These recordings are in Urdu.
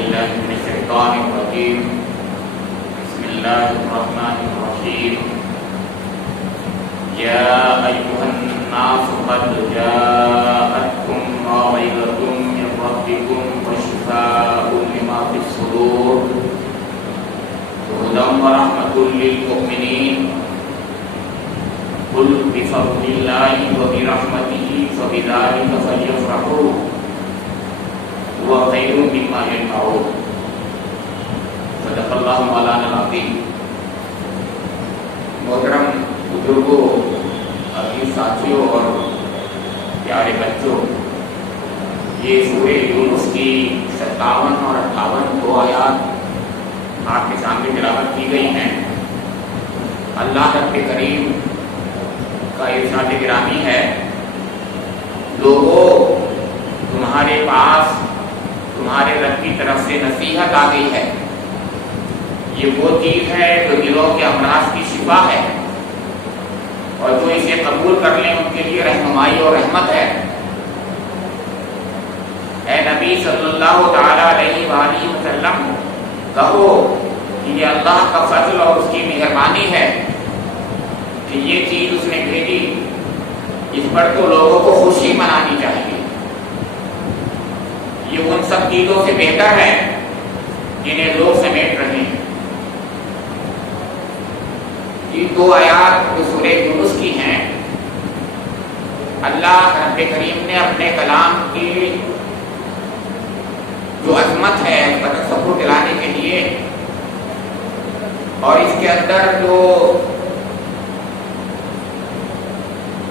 بالله من الشيطان الرجيم بسم الله الرحمن الرحيم يا أيها الناس قد جاءتكم موعظة من ربكم وشفاء لما في الصدور هدى ورحمة للمؤمنين قل بفضل الله وبرحمته فبذلك فليفرحوا هو خير مما يجمعون صدق اللہ مولانا العظیم۔ محترم بزرگوں، عزیز ساتھیوں اور پیارے بچوں، یہ سورہ یونس کی 57 اور 58 دو آیات آپ کے سامنے تلاوت کی گئی ہیں۔ اللہ رب کریم کا ارشاد گرامی ہے، لوگوں تمہارے پاس تمہارے رب کی طرف سے نصیحت آ گئی ہے۔ یہ وہ چیز ہے جو دلوں کے امراض کی شفا ہے، اور جو اسے قبول کر لیں ان کے لیے رہنمائی اور رحمت ہے۔ اے نبی صلی اللہ تعالی علیہ وآلہ وسلم، کہو کہ یہ اللہ کا فضل اور اس کی مہربانی ہے کہ یہ چیز اس نے بھیجی، اس پر تو لوگوں کو خوشی منانی چاہیے۔ یہ ان سب چیزوں سے بہتر ہے جنہیں لوگ سمیٹ رہے ہیں۔ یہ دو آیات جو سورہ یونس کی ہیں، اللہ رب کریم نے اپنے کلام کی جو عظمت ہے اس کا تصور دلانے کے لیے، اور اس کے اندر جو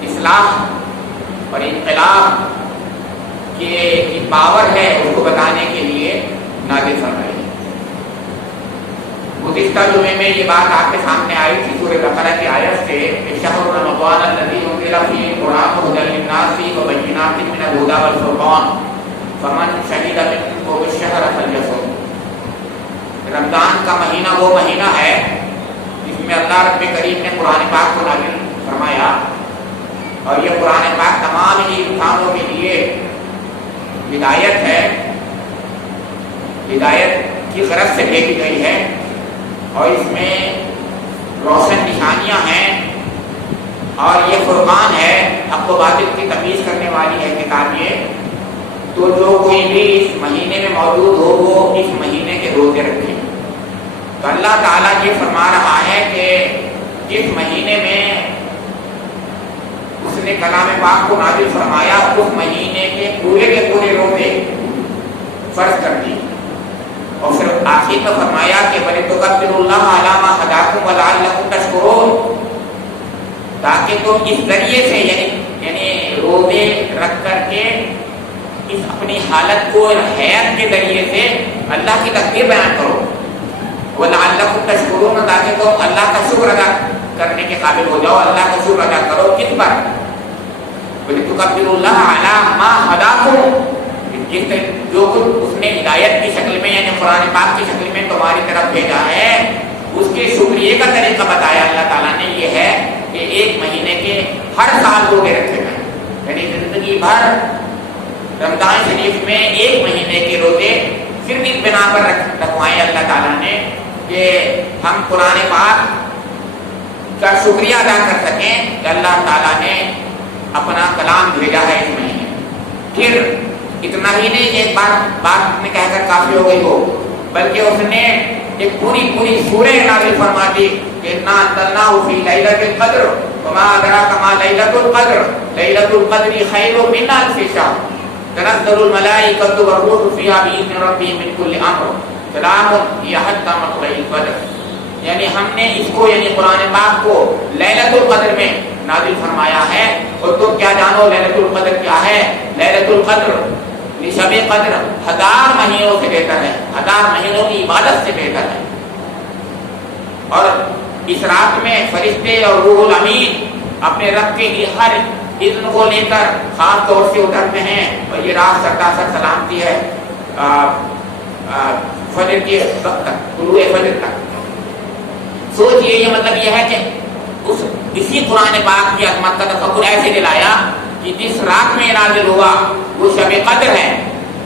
اصلاح اور انقلاب کی پاور ہے اس کو بتانے کے لیے نازل فرمائی ہے۔ گزشتہ جمعے میں یہ بات آپ کے سامنے آئی تھی سورہ بقرہ کی آیت سے، شہر رمضان الذی انزل فیہ القرآن ھدی للناس وبینات من الھدی والفرقان فمن شہد منکم الشہر فلیصم۔ رمضان کا مہینہ وہ مہینہ ہے جس میں اللہ رب کریم نے قرآن پاک کو نازل فرمایا، اور یہ قرآن پاک تمام ہی انسانوں کے لیے ہدایت ہے، ہدایت کی غرض سے بھیجی گئی ہے، اور اس میں روشن نشانیاں ہیں، اور یہ فرقان ہے، حق و باطل کی تمیز کرنے والی ہے کتاب یہ۔ تو جو کوئی بھی اس مہینے میں موجود ہو وہ اس مہینے کے روزے رکھے۔ تو اللہ تعالیٰ یہ فرما رہا ہے کہ جس مہینے میں اس نے کلام پاک کو نازل فرمایا، اس مہینے کے پورے روزے فرض کر دی، اور پھر آخر میں فرمایا کہ وَلِتُكَبِّرُوا اللَّهَ عَلَىٰ مَا هَدَاكُمْ وَلَعَلَّكُمْ تَشْكُرُونَ، تاکہ تم اس ذریعے سے یعنی روزے رکھ کر کے اس اپنی حالت کو حیات کے ذریعے سے اللہ کی تکبیر بیان کرو، وَلَعَلَّكُمْ تَشْكُرُونَ، تاکہ تم اللہ کا شکر ادا کرنے کے قابل ہو جاؤ۔ اللہ کا شکر ادا کرو کس پر؟ وَلِتُكَبِّرُوا اللَّهَ عَلَىٰ مَا هَدَاكُمْ، جو کچھ اس نے ہدایت کی شکل میں یعنی قرآن پاک کی شکل میں تمہاری طرف بھیجا ہے، اس کے شکریہ کا طریقہ بتایا اللہ تعالیٰ نے۔ یہ ہے کہ ایک مہینے کے ہر سال روزے رکھے گئے، یعنی زندگی بھر رمضان شریف میں ایک مہینے کے روزے صرف اس بنا پر رکھوائے اللہ تعالیٰ نے کہ ہم قرآن پاک کا شکریہ ادا کر سکیں کہ اللہ تعالیٰ نے اپنا کلام بھیجا ہے اس مہینے۔ پھر اتنا ہی نہیں ایک بات میں کہہ کر کافی ہو گئی ہو، بلکہ اس نے ایک پوری سورہ نازل فرما دی کہ انا انزلناہ فی لیلۃ القدر وما ادراک ما لیلۃ القدر لیلۃ القدر خیر من الف شہر تنزل الملائکۃ والروح فیہا بإذن ربہم من کل امر سلام ہی حتی مطلع الفجر۔ یعنی ہم نے اس کو یعنی قرآن پاک کو لیلۃ القدر میں نازل فرمایا ہے، اور تم کیا جانو لیلۃ القدر کیا ہے؟ لیلۃ القدر شب قدر 1000 مہینوں سے بہتر ہے، 1000 مہینوں کی عبادت سے بہتر ہے۔ اور اس رات میں فرشتے اور روح الامین اپنے رب کے لیے ہر اذن کو لے کر خاص طور سے اترتے ہیں، اور یہ رات سرتاسر سلامتی ہے فجر کے وقت تک، طلوع فجر تک۔ سوچئے، یہ مطلب یہ ہے کہ اسی قرآن پاک کی عظمت کا تفکر ایسے دلایا کہ جس رات میں نازل ہوا وہ شب قدر ہے،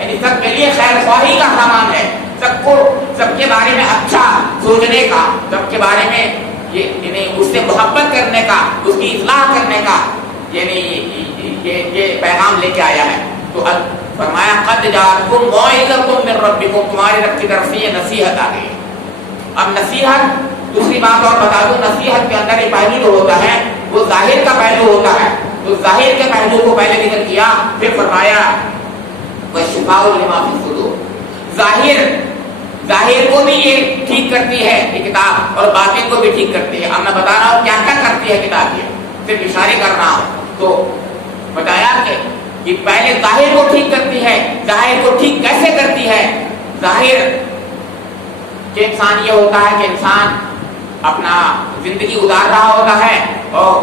یعنی سب کے لیے خیر خواہی کا سامان ہے، سب کے بارے میں اچھا سوچنے کا، سب کے بارے میں یعنی اس سے محبت کرنے کا، اس کی اصلاح کرنے کا یعنی یہ پیغام لے کے آیا ہے۔ تو فرمایا قد جاءتکم موعظۃ من ربکم، تمہارے رب کی طرف سے یہ نصیحت آ گئی۔ اب نصیحت، دوسری بات اور بتا دوں، نصیحت کے اندر ایک پہلو جو ہوتا ہے وہ ظاہر کا پہلو ہوتا ہے، تو ظاہر کے پہلو کو پہلے ذکر کیا، پھر فرمایا وشفاء لما فی الصدور، ظاہر کو بھی یہ ٹھیک کرتی ہے یہ کتاب اور باطن کو بھی ٹھیک کرتی ہے۔ اب میں بتا رہا ہوں کیا کیا کرتی ہے کتاب، یہ صرف اشارے کر رہا ہوں۔ تو بتایا کہ پہلے ظاہر کو ٹھیک کرتی ہے، ظاہر کو ٹھیک کیسے کرتی ہے؟ ظاہر کہ انسان یہ ہوتا ہے کہ انسان اپنا زندگی گزار رہا ہوتا ہے اور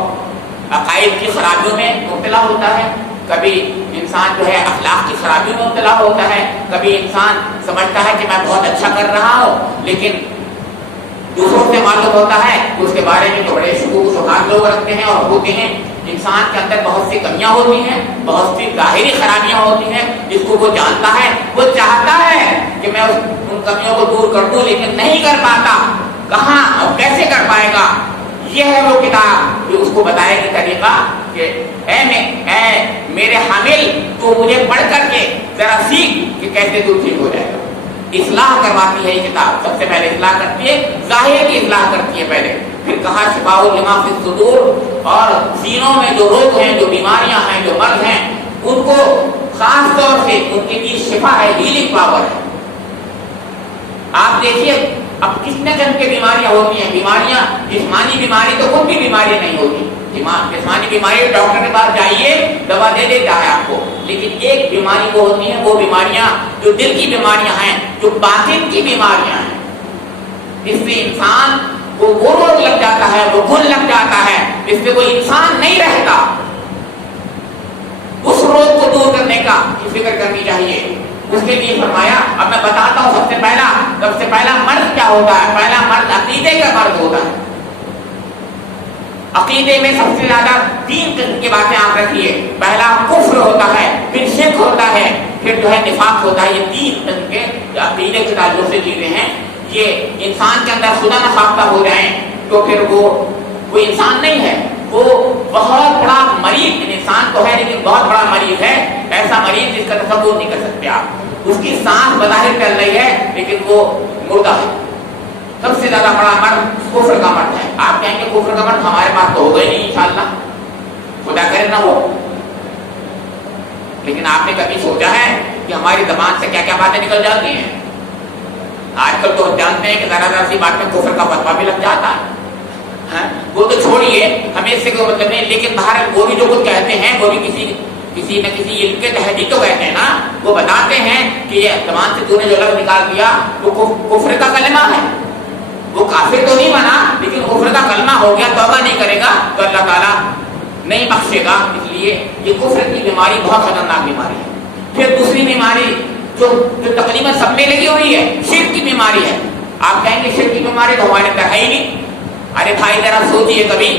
عقائد کی خرابیوں میں مبتلا ہوتا ہے، کبھی انسان جو ہے اخلاق کی خرابیوں میں مبتلا ہوتا ہے، کبھی انسان سمجھتا ہے کہ میں بہت اچھا کر رہا ہوں، لیکن دوسروں سے معلوم ہوتا ہے کہ اس کے بارے میں تو بڑے شکوک و شبہات لوگ رکھتے ہیں اور ہوتے ہیں۔ انسان کے اندر بہت سی کمیاں ہوتی ہیں، بہت سی ظاہری خرابیاں ہوتی ہیں، جس کو وہ جانتا ہے، وہ چاہتا ہے کہ میں ان کمیوں کو دور کر دوں، لیکن نہیں کر پاتا۔ کہاں اور کیسے کر پائے گا؟ یہ ہے وہ کتاب جو اس کو بتائے گی طریقہ کہ اے میرے حامل، تو مجھے پڑھ کر کے ذرا سیکھ کہ کیسے تو ٹھیک ہو جائے گا۔ اصلاح کرواتی ہے یہ کتاب، سب سے پہلے اصلاح کرتی ہے، ظاہر کی اصلاح کرتی ہے پہلے، پھر کہا شفاء لما فی الصدور، اور سینوں میں جو روگ ہیں، جو بیماریاں ہیں، جو مرض ہیں، ان کو خاص طور سے ان کے لیے شفا ہے، ہیلنگ پاور ہے۔ آپ دیکھیے اب کتنے قسم کی بیماریاں ہوتی ہیں، بیماریاں جسمانی بیماری تو کوئی بھی بیماری نہیں ہوتی، جسمانی بیماری ڈاکٹر کے پاس جائیے دوا دے دیتا ہے آپ کو، لیکن ایک بیماری وہ ہوتی ہیں، وہ بیماریاں جو دل کی بیماریاں ہیں، جو باطن کی بیماریاں ہیں، جس سے انسان کو وہ روگ لگ جاتا ہے، وہ گن لگ جاتا ہے، جس سے کوئی انسان نہیں رہتا، اس روگ کو دور کرنے کا فکر کرنی چاہیے۔ اس کے لیے فرمایا، اب میں بتاتا ہوں سب سے پہلا مرض کیا ہوتا ہے۔ پہلا مرض عقیدے کا مرض ہوتا ہے۔ عقیدے میں سب سے زیادہ 3 قسم کی باتیں آپ رکھیے، پہلا کفر ہوتا ہے، پھر شرک ہوتا ہے، پھر جو ہے نفاق ہوتا ہے۔ یہ 3 قسم کے عقیدے کے تعلق سے چیزیں ہیں، یہ انسان کے اندر خدا نخواستہ ہو جائیں تو پھر وہ کوئی انسان نہیں ہے، وہ بہت بڑا مریض انسان تو ہے، لیکن بہت بڑا مریض ہے، ایسا مریض جس کا تصور نہیں کر سکتے آپ۔ اس کی سانس بظاہر چل رہی ہے لیکن وہ مردہ ہے۔ سب سے زیادہ بڑا مرض کفر کا مرض ہے۔ آپ کہیں گے کفر کا مرض ہمارے پاس تو ہوگا ہی نہیں انشاءاللہ، خدا کرے نہ ہو، لیکن آپ نے کبھی سوچا ہے کہ ہماری زبان سے کیا کیا باتیں نکل جاتی ہیں؟ آج کل تو جانتے ہیں کہ ذرا ذرا سی بات میں کفر کا فتویٰ بھی لگ جاتا ہے، وہ تو چھوڑیے، ہمیں اس سے کوئی مطلب نہیں، لیکن باہر وہ بھی جو کچھ کہتے ہیں وہ بھی کسی نہ کسی علم کے تحت ہی تو کہتے ہیں نا۔ وہ بتاتے ہیں کہ یہ زبان سے تو نے جو لفظ نکال دیا وہ کفر کا کلمہ ہے، وہ کافر تو نہیں بنا لیکن کفر کا کلمہ ہو گیا، توبہ نہیں کرے گا تو اللہ تعالیٰ نہیں بخشے گا۔ اس لیے یہ کفر کی بیماری بہت خطرناک بیماری ہے۔ پھر دوسری بیماری جو تقریباً سب میں لگی ہوئی ہے، شرک کی بیماری ہے۔ آپ کہیں گے شرک کی بیماری تو ہمارے اندر ہے ہی نہیں۔ ارے بھائی ذرا سوچیے کبھی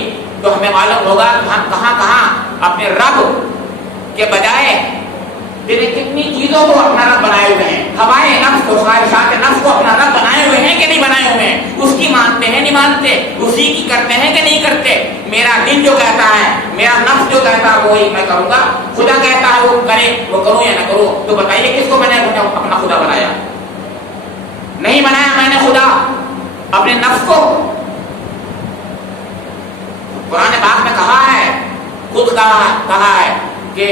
تو ہمیں معلوم ہوگا کہ ہم کہاں کہاں اپنے رب کے بجائے کتنی چیزوں کو اپنا رب بنائے ہوئے ہیں۔ ہمارے نفس کو، خواہشات نفس کو اپنا رب بنائے ہوئے ہیں کہ نہیں بنائے ہوئے ہیں؟ اس کی مانتے ہیں نہیں مانتے، اسی کی کرتے ہیں کہ نہیں کرتے؟ میرا دل جو کہتا ہے، میرا نفس جو کہتا ہے وہی میں کروں گا، خدا کہتا ہے وہ کرے، وہ کروں یا نہ کروں۔ تو بتائیے کس کو میں نے اپنا خدا بنایا؟ نہیں بنایا میں نے خدا، اپنے نفس کو۔ قرآن پاک میں کہا ہے، خود کہا ہے کہ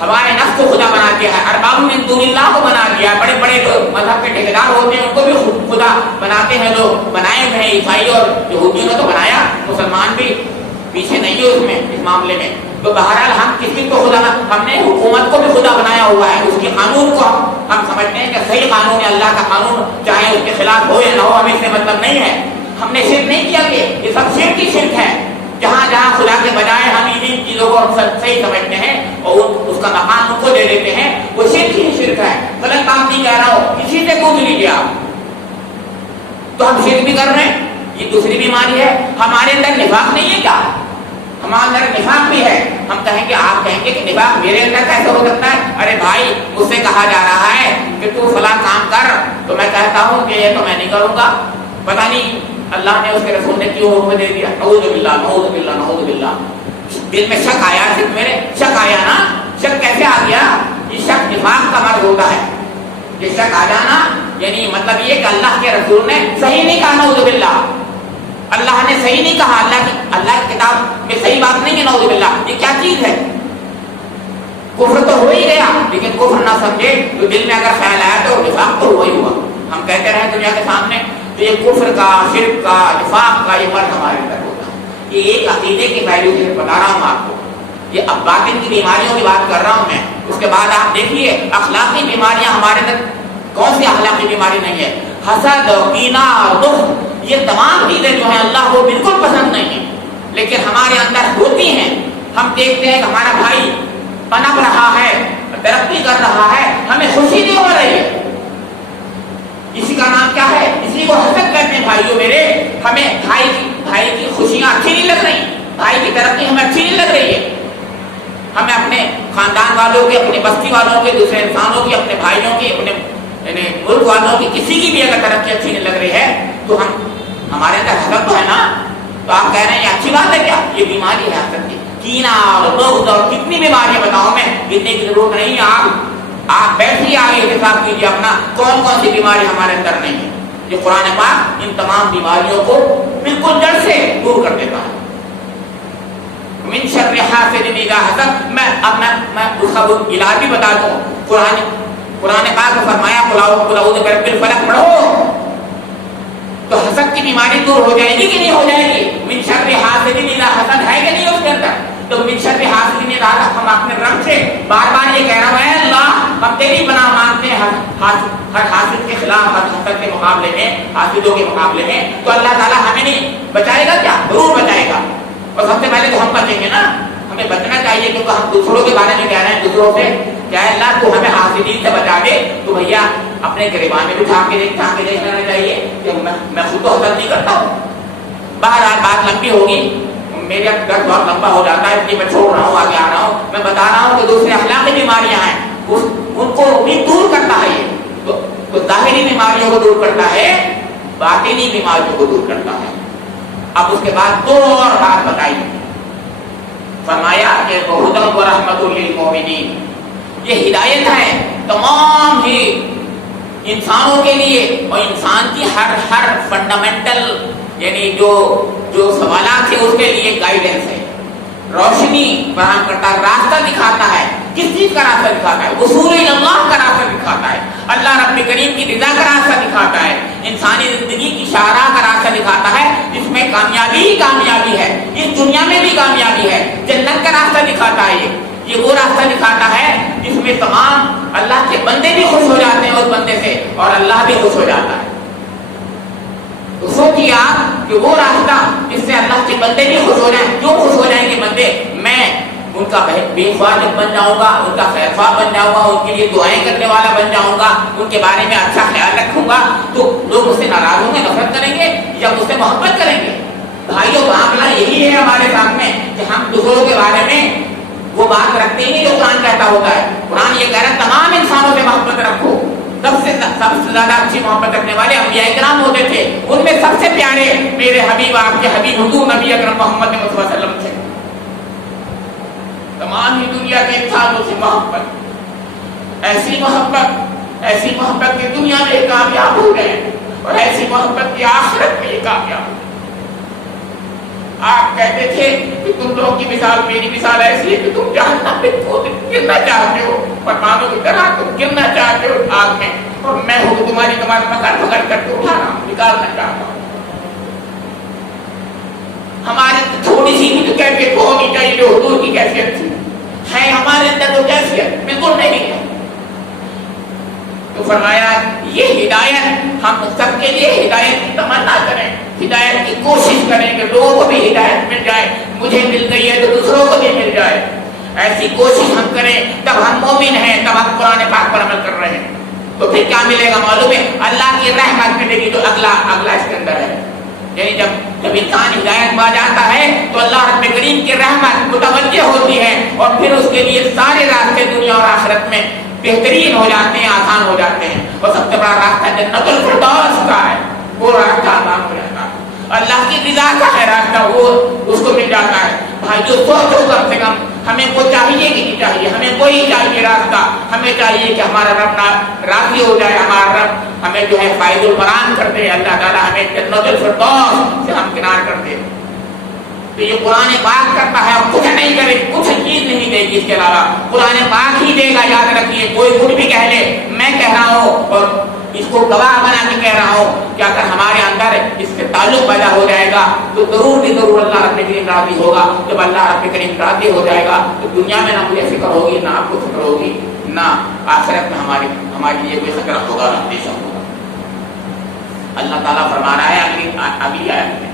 ہمارے نفس کو خدا بنا دیا ہے، ارباب من دون اللہ کو بنا دیا ہے۔ بڑے بڑے لوگ مذہب کے ٹھیکیدار ہوتے ہیں، ان کو بھی خدا بناتے ہیں لوگ، بنائے ہوئے ہیں۔ عیسائی اور یہودیوں نے تو بنایا، مسلمان بھی پیچھے نہیں ہے اس میں، اس معاملے میں۔ تو بہرحال ہم کسی کو خدا، ہم نے حکومت کو بھی خدا بنایا ہوا ہے، اس کے قانون کو ہم سمجھتے ہیں کہ صحیح قانون ہے، اللہ کا قانون، چاہے اس کے خلاف ہو یا نہ ہو، ہمیں اس سے مطلب نہیں ہے۔ ہم نے شرک نہیں کیا کہ یہ سب شرک کی شرک ہے، جہاں جہاں خدا کے بجائے ہم ان چیزوں کو صحیح سمجھتے ہیں اور اس کا مقام ان کو دے دیتے ہیں، وہ شرک ہی شرک ہے۔ غلط بات نہیں کہہ رہا ہو، کسی سے پوچھ لیجیے آپ، تو ہم شرک بھی کر رہے ہیں۔ یہ دوسری بیماری ہے۔ ہمارے اندر نفاق نہیں ہے کیا؟ ہمارے اندر نفاق بھی ہے، ہم کہیں گے، آپ کہیں گے کہ نفاق میرے اندر کیسے ہو سکتا ہے؟ ارے بھائی مجھ سے کہا جا رہا ہے کہ تو فلاں کام کر، تو میں کہتا ہوں کہ یہ تو میں نہیں کروں گا، پتہ نہیں اللہ نے اس کے رسول نے کیوں حکم دے دیا، نعوذ باللہ نعوذ باللہ نعوذ باللہ۔ دل میں شک آیا، صرف میرے شک آیا نا، شک کیسے آ گیا؟ یہ شک نفاق کا مرض ہوتا ہے، یہ شک آ جانا یعنی مطلب یہ کہ اللہ کے رسول نے صحیح نہیں کہا، نعوذ باللہ، اللہ نے صحیح نہیں کہا، اللہ کی کتاب میں صحیح بات نہیں ہے، نعوذ باللہ۔ یہ کیا چیز ہے؟ کفر تو ہو ہی گیا، لیکن کفر نہ سمجھے تو دل میں اگر خیال آیا تو نفاق تو ہوا ہی ہوا۔ ہم کہتے رہے دنیا کے سامنے تو یہ کفر کا، شرک کا، نفاق کا یہ مرض ہمارے اندر ہوتا ہے۔ یہ ایک عقیدے کے پہلو سے بتا رہا ہوں آپ کو، یہ اب باطن کی بیماریوں کی بات کر رہا ہوں میں۔ اس کے بعد آپ دیکھیے اخلاقی بیماریاں ہمارے اندر کون سی اخلاقی بیماری نہیں ہے؟ حسد اور کینہ اور بغض، یہ تمام چیزیں جو ہیں اللہ کو بالکل پسند نہیں ہیں، لیکن ہمارے اندر ہوتی ہیں۔ ہم دیکھتے ہیں کہ ہمارا بھائی پنپ رہا ہے، ترقی کر رہا ہے، ہمیں خوشی نہیں ہو رہی ہے، اسی کا نام کیا ہے؟ اسی کو حسد کہتے ہیں۔ بھائیوں میرے، ہمیں بھائی کی خوشیاں اچھی نہیں لگ رہی، بھائی کی ترقی ہمیں اچھی نہیں لگ رہی ہے۔ ہمیں اپنے خاندان والوں کی، اپنے بستی والوں کی، دوسرے انسانوں کی، اپنے بھائیوں کی، اپنے ملک والوں کی، کسی کی بھی اگر ترقی اچھی نہیں لگ رہی ہے تو ہمارے اندر حسد تو ہے نا۔ تو آپ کہہ رہے ہیں یہ اچھی بات ہے کیا؟ یہ بیماری ہے حسد کی، کینہ اور بغض اور کتنی بیماریاں بتاؤں میں، گننے کی ضرورت نہیں ہے۔ آپ بیٹھیے، آگے حساب کیجیے اپنا کون کون سی بیماری ہمارے اندر نہیں ہے۔ یہ قرآن پاک ان تمام بیماریوں کو بالکل جڑ سے دور کر دیتا ہے۔ من شر حاسد اذا حسد، میں اس کا علاج بھی بتا دوں۔ قرآن پاک نے فرمایا قل اعوذ برب الفلق پڑھو تو حسد کی بیماری دور ہو جائے گی کہ نہیں ہو جائے گی؟ من شر حاسد اذا حسد ہے کہ نہیں اس کے اندر؟ تو من شر حاسد اذا حسد، ہم اپنے رب سے بار بار یہ کہہ رہا ہے اللہ ہم تیری پناہ مانگتے ہیں ہر حاسد کے خلاف، ہر حسد کے مقابلے میں، حاسدوں کے مقابلے میں۔ تو اللہ تعالیٰ ہمیں نہیں بچائے گا کیا؟ ضرور بچائے گا، اور سب سے پہلے تو ہم بچیں گے نا۔ ہمیں بچنا چاہیے کیونکہ ہم دوسروں کے بارے میں کہہ رہے ہیں، دوسروں سے کیا ہے اللہ تو ہمیں حاسدین سے بچا دے، تو بھیا اپنے گریبان میں بھی ٹھاک کے دیکھنا چاہیے کہ میں خود تو حسد نہیں کرتا ہوں۔ بہرحال بات لمبی ہوگی، میرا درد بہت لمبا ہو جاتا ہے، اس لیے میں چھوڑ رہا ہوں، آگے آ رہا ہوں۔ میں بتا رہا ہوں کہ دوسرے اخلاقی بیماریاں ہیں، ان کو بھی دور کرتا ہے یہ، تو ظاہری بیماریوں کو دور کرتا ہے، باطنی بیماریوں کو دور کرتا ہے۔ اب اس کے بعد دو اور بات بتائی، فرمایا کہ ہدی و رحمت للمؤمنین، یہ ہدایت ہے تمام ہی انسانوں کے لیے، اور انسان کی ہر فنڈامنٹل یعنی جو سوالات ہیں اس کے لیے گائیڈنس ہے، روشنی فراہم کرتا ہے، راستہ دکھاتا ہے۔ کس چیز کا راستہ دکھاتا ہے؟ وصول اللہ کا راستہ دکھاتا ہے، اللہ رب کریم کی رضا کا راستہ دکھاتا ہے، انسانی زندگی کی شاہراہ کا راستہ دکھاتا ہے، جس میں کامیابی ہی کامیابی ہے، اس دنیا میں بھی کامیابی ہے، جنت کا راستہ دکھاتا ہے۔ یہ وہ راستہ دکھاتا ہے جس میں تمام اللہ کے بندے بھی خوش ہو جاتے ہیں اس بندے سے، اور اللہ بھی خوش ہو جاتا ہے۔ تو سوچیے آپ کہ وہ راستہ جس سے اللہ کے بندے بھی خوش ہو جائیں، کیوں خوش ہو جائیں گے بندے؟ میں ان کا بے خواہ بن جاؤں گا، ان کا خیر خواہ بن جاؤں گا، ان کے لیے دعائیں کرنے والا بن جاؤں گا، ان کے بارے میں اچھا خیال رکھوں گا، تو لوگ مجھ سے ناراض ہوں گے، نفرت کریں گے یا مجھ سے محبت کریں گے؟ بھائیوں معاملہ یہی ہے ہمارے سامنے کہ ہم دوسروں کے بارے میں وہ بات رکھتے ہی نہیں جو قرآن کہتا ہوتا ہے۔ قرآن یہ کہہ رہا ہے تمام انسانوں سے محبت رکھو۔ سب سے زیادہ اچھی محبت رکھنے والے انبیاء کرام ہوتے تھے، ان میں سب سے پیارے میرے حبیب، آپ کے حبیب حضور نبی اکرم محمد صلی اللہ علیہ وسلم تھے۔ تمام ہی دنیا کے انسانوں سے محبت، ایسی محبت کی دنیا میں یہ کامیاب ہو گئے، اور ایسی محبت کی آخرت میں یہ کامیاب ہو۔ آپ کہتے تھے کہ تم لوگوں کی مثال، میری مثال ایسی ہے کہ تم جہنم میں گرنا چاہتے ہو، پروانوں کی طرح تم گرنا چاہتے ہو آگ میں، اور میں ہوں تمہاری پکڑ کر کے اٹھا رہا ہوں، نکالنا چاہتا ہوں۔ ہمارے تھوڑی سی بھی تو کیفیت ہونی چاہیے جو حضور کی کیفیت تھی، ہے ہمارے اندر تو کیفیت بالکل نہیں ہے۔ تو فرمایا یہ ہدایت ہم سب کے لیے ہدایت کی تمنا کریں، ہدایت کی کوشش کریں کہ لوگوں کو بھی ہدایت مل جائے، مجھے مل گئی ہے تو دوسروں کو بھی مل جائے، ایسی کوشش ہم کریں، تب ہم مومن ہیں، تب ہم قرآن پاک پر عمل کر رہے ہیں۔ تو پھر کیا ملے گا معلوم ہے؟ اللہ کی رحمت ملے گی، جو اگلا اس کے اندر ہے، یعنی جب انسان ہدایت پا جاتا ہے تو اللہ رب کریم کی رحمت متوجہ ہوتی ہے اور پھر اس کے لیے سارے راستے دنیا اور آخرت میں بہترین ہو جاتے ہیں، آسان ہو جاتے ہیں، اور سب سے بڑا راستہ جنت الفردوس کا ہے، وہ راستہ آسان ہو جاتا ہے، اللہ کی رضا کا ہے راستہ، وہ اس کو مل جاتا ہے۔ بھائی جو سوچو کم سے کم ہمیں وہ چاہیے کہ نہیں چاہیے، ہمیں کوئی چاہیے راستہ، ہمیں چاہیے کہ ہمارا رب راضی ہو جائے، ہمارا رب ہمیں جو ہے فائد القرآن کر دے، اللہ تعالیٰ ہمیں جنت الفردوس سے ہمکنار کر دے۔ تو یہ قرآن پاک کرتا ہے، کچھ نہیں کرے، کچھ چیز نہیں دے گی اس کے علاوہ، قرآن پاک ہی دے گا، یاد رکھیے۔ کوئی کچھ بھی کہہ لے، میں کہہ رہا ہوں اور اس کو گواہ بنا کے کہہ رہا ہوں کہ اگر ہمارے اندر اس سے تعلق پیدا ہو جائے گا تو ضرور بھی ضرور اللہ رب کریم راضی ہوگا۔ جب اللہ رب کریم راضی ہو جائے گا تو دنیا میں نہ مجھے فکر ہوگی، نہ آپ کو فکر ہوگی، نہ آخرت میں ہمارے لیے کوئی خطرہ ہوگا، نہ اندیشہ ہوگا۔ اللہ تعالیٰ فرما رہا ہے اگلی آیت میں،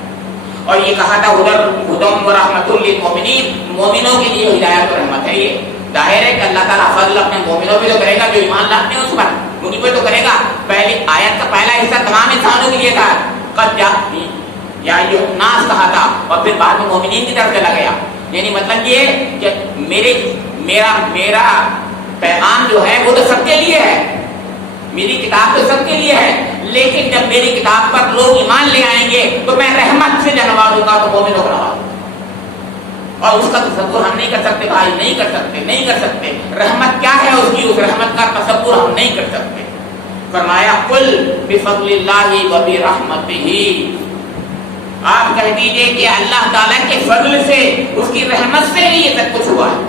اور یہ کہا تھا ہدم و رحمت للمؤمنین، مومنوں کے لیے ہدایت و رحمت ہے۔ یہ ظاہر ہے کہ اللہ تعالیٰ فضل اپنے مومنوں پہ تو کرے گا جو ایمان لاتے ہیں اس پر، انہیں پہ تو کرے گا۔ پہلی آیت کا پہلا حصہ تمام انسانوں کے لیے تھا، قد یا الناس کہا تھا، اور پھر بعد میں مومنین کی طرف چلا گیا۔ یعنی مطلب یہ کہ میرا پیغام جو ہے وہ تو سب کے لیے ہے، میری کتاب تو سب کے لیے ہے، لیکن جب میری کتاب پر لوگ ایمان لے آئیں گے تو میں رحمت سے جنوا دوں گا، تو مومنوں کو نوازوں گا۔ اور اس کا تصور ہم نہیں کر سکتے بھائی، نہیں کر سکتے۔ رحمت کیا ہے اس کی، اس رحمت کا تصور ہم نہیں کر سکتے۔ فرمایا قل بفضل اللہ وبرحمتہ، آپ کہہ دیجئے کہ اللہ تعالیٰ کے فضل سے، اس کی رحمت سے ہی یہ سب کچھ ہوا ہے۔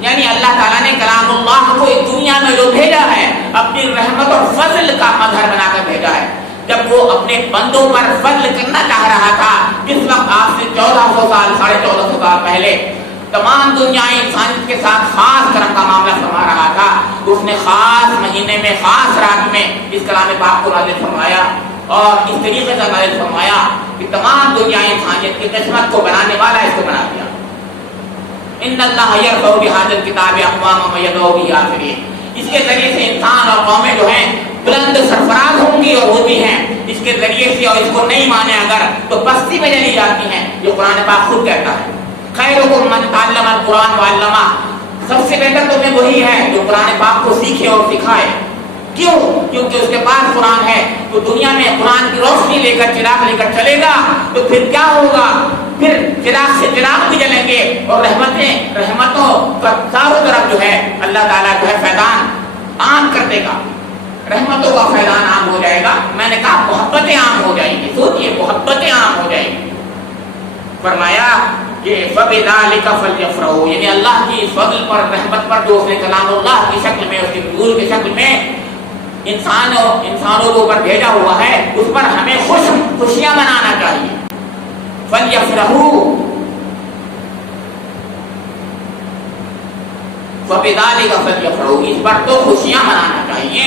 یعنی اللہ تعالیٰ نے کلام اللہ کو اس دنیا میں جو بھیجا ہے اپنی رحمت اور فضل کا مظہر بنا کر بھیجا ہے۔ جب وہ اپنے بندوں پر فضل کرنا چاہ رہا تھا، جس وقت آج سے 1400 سال 1450 سال پہلے تمام دنیا انسانیت کے ساتھ خاص کرم کا معاملہ فرما رہا تھا، اس نے خاص مہینے میں خاص رات میں اس کلام پاک کو نازل فرمایا اور اس طریقے سے نازل فرمایا کہ تمام دنیا انسانیت کی قسمت کو بنانے والا اس کو بنا دیا۔ ان اللہ یرفع بہذا الکتاب اقواما ویضع بہ آخرین، اس کے ذریعے سے انسان اور قومیں جو ہیں بلند سرفراز ہوں گی اور ہوتی ہیں، اس کے ذریعے سے، اور اس کو نہیں مانے اگر تو پستی میں چلی جاتی ہیں۔ یہ قرآن پاک خود کہتا ہے، خیرکم من تعلم القرآن وعلمہ، سب سے بہتر تمہیں وہی ہے جو قرآن پاک کو سیکھے اور سکھائے۔ کیوں؟ کیونکہ اس کے پاس قرآن ہے، تو دنیا میں قرآن کی روشنی لے کر، چراغ لے کر چلے گا تو پھر کیا ہوگا؟ پھر چراغ سے چراغ بھی جلیں گے اور رحمتوں کا چاروں طرف جو ہے اللہ تعالیٰ جو ہے فیضان عام کر دے گا، رحمتوں کا فیضان عام ہو جائے گا۔ میں نے کہا محبتیں عام ہو جائیں گی، سوچئے محبتیں عام ہو جائیں گی۔ فرمایا کہ فَبِذَلِكَ فَلْيَفْرَحُوا، یعنی اللہ کی فضل پر، رحمت پر جو اس نے کلام اللہ کی شکل میں، اس کے نزول کی شکل میں انسانوں کے اوپر بھیجا ہوا ہے، اس پر ہمیں خوشیاں منانا چاہیے۔ فَلْيَفْرَحُوا فَبِذَلِكَ فَلْيَفْرَحُوا، اس پر تو خوشیاں منانا چاہیے۔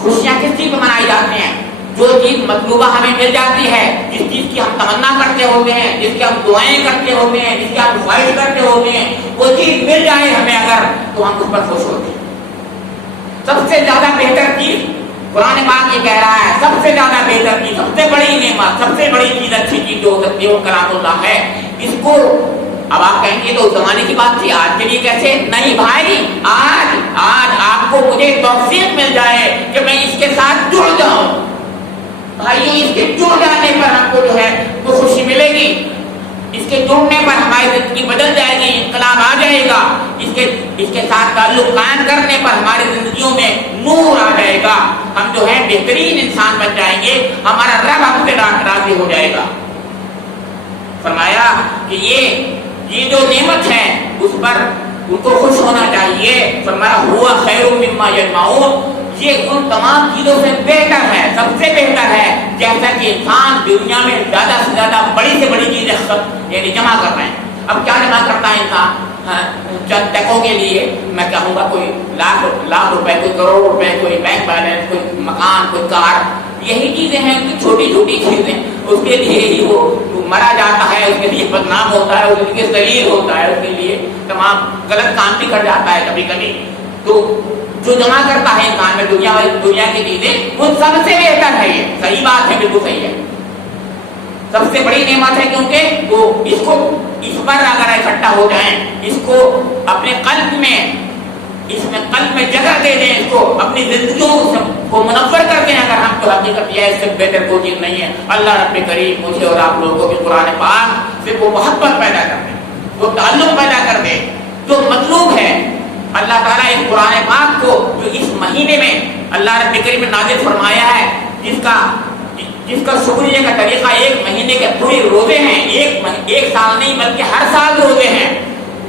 خوشیاں کس چیز پہ منائی جاتی ہیں؟ جو چیز مطلوبہ ہمیں مل جاتی ہے، جس چیز کی ہم تمنا کرتے ہوتے ہیں، جس کی ہم دعائیں کرتے ہوتے ہیں، جس کی ہم خواہش کرتے ہوتے ہیں، وہ چیز مل جائے ہمیں اگر تو ہم اس پر خوش ہوتے ہیں۔ سب سے زیادہ بہتر چیز قرآن پاک یہ کہہ رہا ہے، سب سے زیادہ بہتر چیز، سب سے بڑی نعمت، سب سے بڑی چیز، اچھی چیز جو ہو سکتی ہے وہ کلام اللہ ہے۔ اس کو اب آپ کہیں گے تو اس زمانے کی بات تھی، آج کے لیے کیسے؟ نہیں بھائی، آج آپ کو مجھے توفیق مل جائے کہ میں اس کے ساتھ جڑ جاؤں، بھائیو اس کے جڑ جانے پر ہم کو جو ہے وہ خوشی ملے گی، اس کے جڑنے پر ہماری زندگی بدل جائے گی، انقلاب آ جائے گا، اس کے ساتھ تعلق قائم کرنے پر ہماری زندگیوں میں نور آ جائے گا، ہم جو ہے بہترین انسان بن جائیں گے، ہمارا رب ہم سے راضی ہو جائے گا۔ فرمایا کہ یہ جو نعمت ہے اس پر ان کو خوش ہونا چاہیے۔ فرمایا ہوا خیر مما یجمعون، یہ ان تمام چیزوں سے بہتر ہے، سب سے بہتر ہے، جیسا کہ انسان دنیا میں زیادہ سے زیادہ بڑی سے بڑی چیزیں یعنی جمع کر رہے ہیں۔ اب کیا جمع کرتا ہے انسان؟ چند ٹکوں کے لیے میں کہوں گا کوئی لاکھ روپے، کوئی کروڑ روپے، کوئی بینک بیلنس، کوئی مکان، کوئی کار، یہی چیزیں ہیں چھوٹی چھوٹی چیزیں، اس کے لیے ہی وہ مرا جاتا ہے، اس کے لیے بدنام ہوتا ہے، اس کے لیے ذلیل ہوتا ہے، اس کے لیے تمام غلط کام بھی کر جاتا ہے کبھی کبھی۔ تو جو جمع کرتا ہے انسان میں دنیا دنیا کی چیزیں وہ سب سے بہتر ہے. یہ صحیح بات ہے, بالکل صحیح ہے, سب سے بڑی نعمت ہے, کیونکہ وہ اس پر اگر اکٹھا ہو جائیں, اس کو اپنے قلب میں جگہ دے دیں, اس کو اپنی زندگیوں کو منور کر دیں, اگر ہم تو حقیقت یہ اس سے بہتر کوئی چیز نہیں ہے. اللہ رب کریم مجھے اور آپ لوگوں کو بھی قرآن پاک سے وہ محبت پیدا کر دے, وہ تعلق پیدا کر دے جو مطلوب ہے. اللہ تعالیٰ اس قرآن پاک کو جو اس مہینے میں اللہ رب کریم نے نازل فرمایا ہے, جس کا شکریہ کا طریقہ ایک مہینے کے پورے روزے ہیں, ایک سال نہیں بلکہ ہر سال روزے ہیں.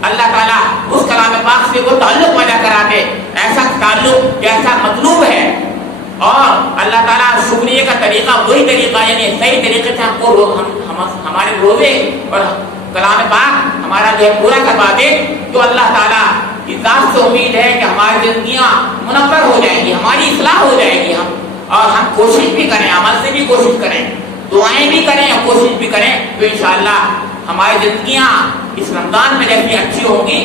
اللہ تعالیٰ اس کلام پاک سے وہ تعلق پیدا کراتے, ایسا تعلق جیسا مطلوب ہے. اور اللہ تعالیٰ شکریہ کا طریقہ وہی طریقہ, یعنی صحیح طریقے سے ہمارے روزے اور کلام پاک ہمارا جو ہے پورا کروا دے, تو اللہ تعالیٰ کی ذات سے امید ہے کہ ہماری زندگیاں منور ہو جائیں گی, ہماری اصلاح ہو جائے گی. اور ہم کوشش بھی کریں, عمل سے بھی کوشش کریں, دعائیں بھی کریں, کوشش بھی کریں, تو انشاءاللہ ہماری زندگیاں اس رمضان میں جیسی اچھی ہوں گی,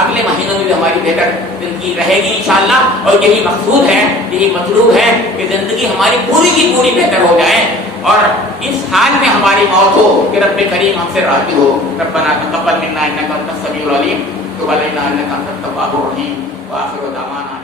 اگلے مہینوں میں بھی ہماری بہتر زندگی رہے گی انشاءاللہ. اور یہی مقصود ہے, یہی مطلوب ہے کہ زندگی ہماری پوری کی پوری بہتر ہو جائے, اور اس حال میں ہماری موت ہو کہ رب کریم ہم سے راضی ہو. ربنا تقبل منا انک انت السمیع العلیم وتب علینا انک انت التواب الرحیم وآخر دعوانا